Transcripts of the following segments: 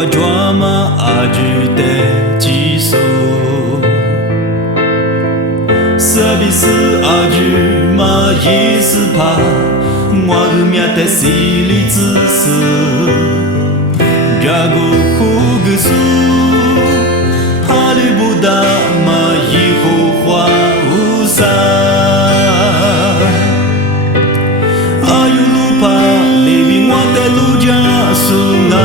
我抓嘛阿日的技术，色比斯阿日嘛伊斯帕，我个命的西里自私，然后呼个苏，哈利布达嘛以后花无啥，阿尤鲁帕里比我的路家苏那。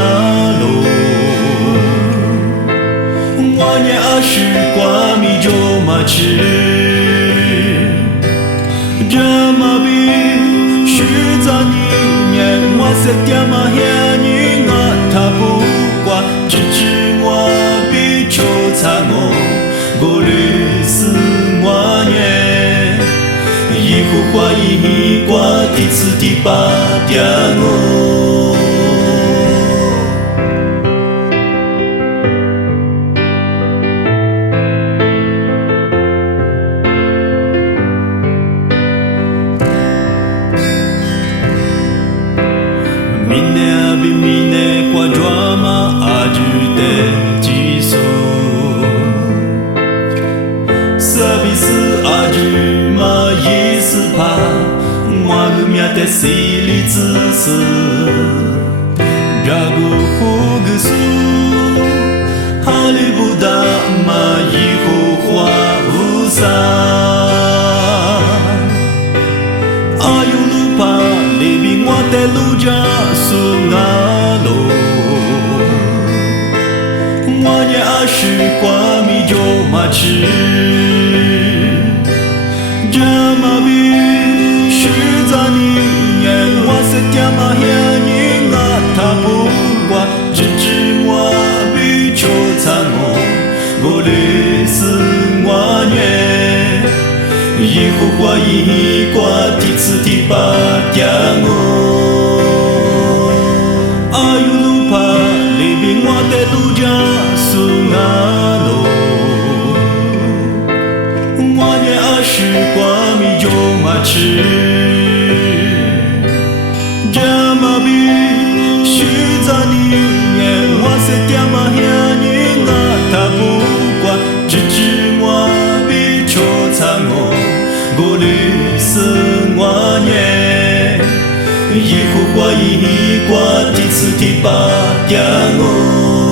我也阿是挂米就嘛吃，这嘛比是在你年我是点嘛遐你我他不挂，只知我比抽查我，过滤死我年，以后话一挂第四第八点我。Mine kwa drama ajute jisu Service aju ma yisu pa Moi mia te sili tsu Drago hugusu Halibuda ma yihu hua usa Ayulu pa living wa te luja我也阿是挂米就嘛吃，这嘛比是在你年我是点嘛遐你我他不挂，只知我比抽查我，我历史我年，以后话一挂第四第八点我。我的路家苏那罗，我也阿是挂米就嘛吃，这嘛比是在你年我是点嘛遐你我他不挂，只知我比抽查我，我历史我年。以后话一挂第四第八点我。